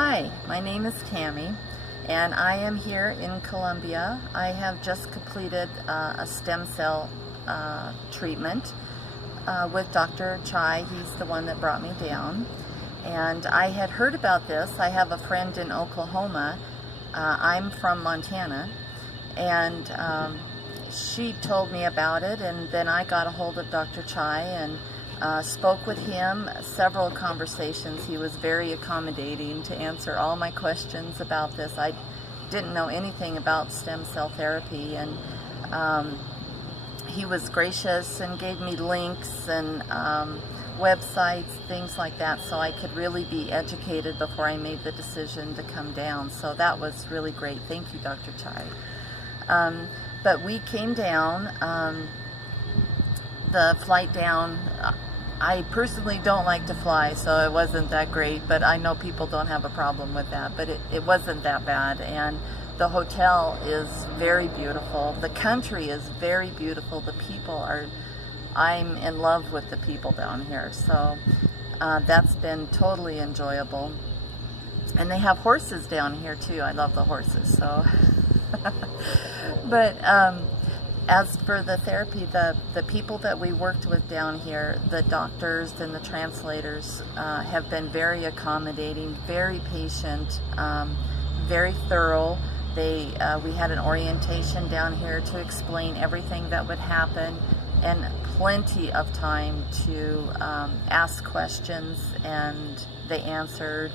Hi, my name is Tami, and I am here in Columbia. I have just completed a stem cell treatment with Dr. Chai. He's the one that brought me down. And I had heard about this. I have a friend in Oklahoma. I'm from Montana. And she told me about it, and then I got a hold of Dr. Chai and spoke with him, several conversations. He was very accommodating to answer all my questions about this. I didn't know anything about stem cell therapy, and he was gracious and gave me links and websites, things like that, so I could really be educated before I made the decision to come down. So that was really great. Thank you, Dr. Chai. But we came down. The flight down, I personally don't like to fly, so it wasn't that great, but I know people don't have a problem with that, but it wasn't that bad. And the hotel is very beautiful. The country is very beautiful. The people are, I'm in love with the people down here, so that's been totally enjoyable. And they have horses down here too. I love the horses, so. But as for the therapy, the people that we worked with down here, the doctors and the translators have been very accommodating, very patient, very thorough. We had an orientation down here to explain everything that would happen, and plenty of time to ask questions, and they answered.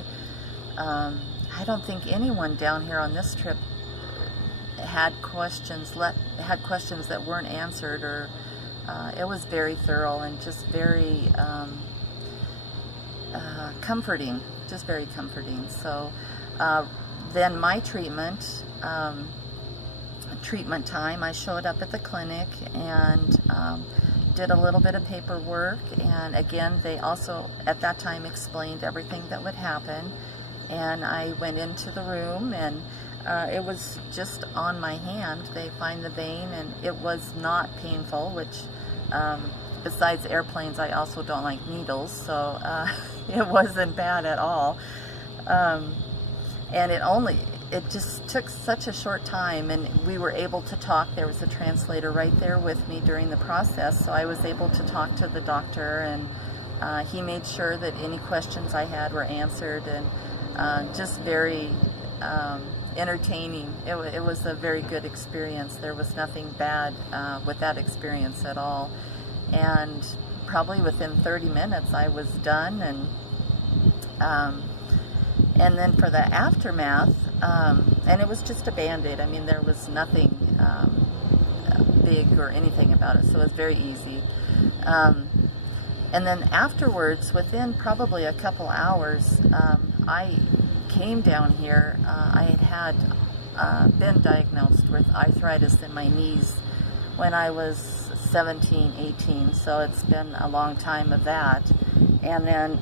I don't think anyone down here on this trip had questions that weren't answered, or it was very thorough and just very comforting, just very comforting. So then my treatment time, I showed up at the clinic and did a little bit of paperwork, and again they also at that time explained everything that would happen, and I went into the room, and it was just on my hand. They find the vein, and it was not painful, which besides airplanes, I also don't like needles, so it wasn't bad at all. And it just took such a short time, and we were able to talk. There was a translator right there with me during the process, so I was able to talk to the doctor, and he made sure that any questions I had were answered, and just very entertaining. It was a very good experience. There was nothing bad with that experience at all. And probably within 30 minutes I was done, and then for the aftermath, and it was just a Band-Aid. I mean, there was nothing big or anything about it, so it was very easy. And then afterwards, within probably a couple hours, I came down here. I had been diagnosed with arthritis in my knees when I was 17, 18, so it's been a long time of that. And then,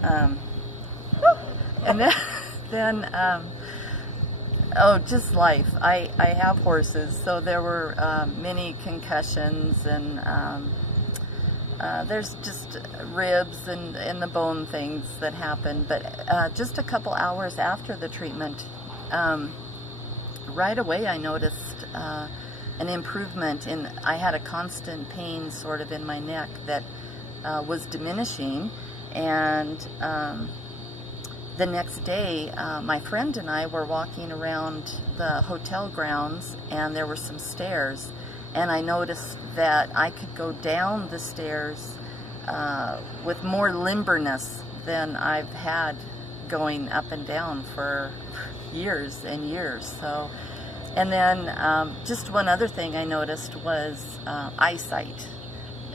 oh, just life. I have horses, so there were many concussions, and there's just ribs and the bone things that happen. But just a couple hours after the treatment, right away I noticed an improvement in, I had a constant pain sort of in my neck that was diminishing, and the next day my friend and I were walking around the hotel grounds, and there were some stairs, and I noticed that I could go down the stairs with more limberness than I've had going up and down for years and years. So, and then just one other thing I noticed was eyesight.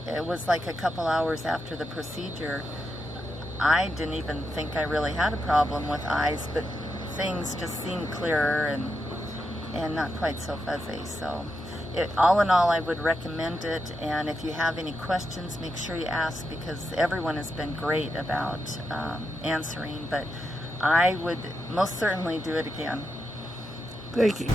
It was like a couple hours after the procedure. I didn't even think I really had a problem with eyes, but things just seemed clearer and not quite so fuzzy. So all in all, I would recommend it, and if you have any questions, make sure you ask, because everyone has been great about answering, but I would most certainly do it again. Thank you.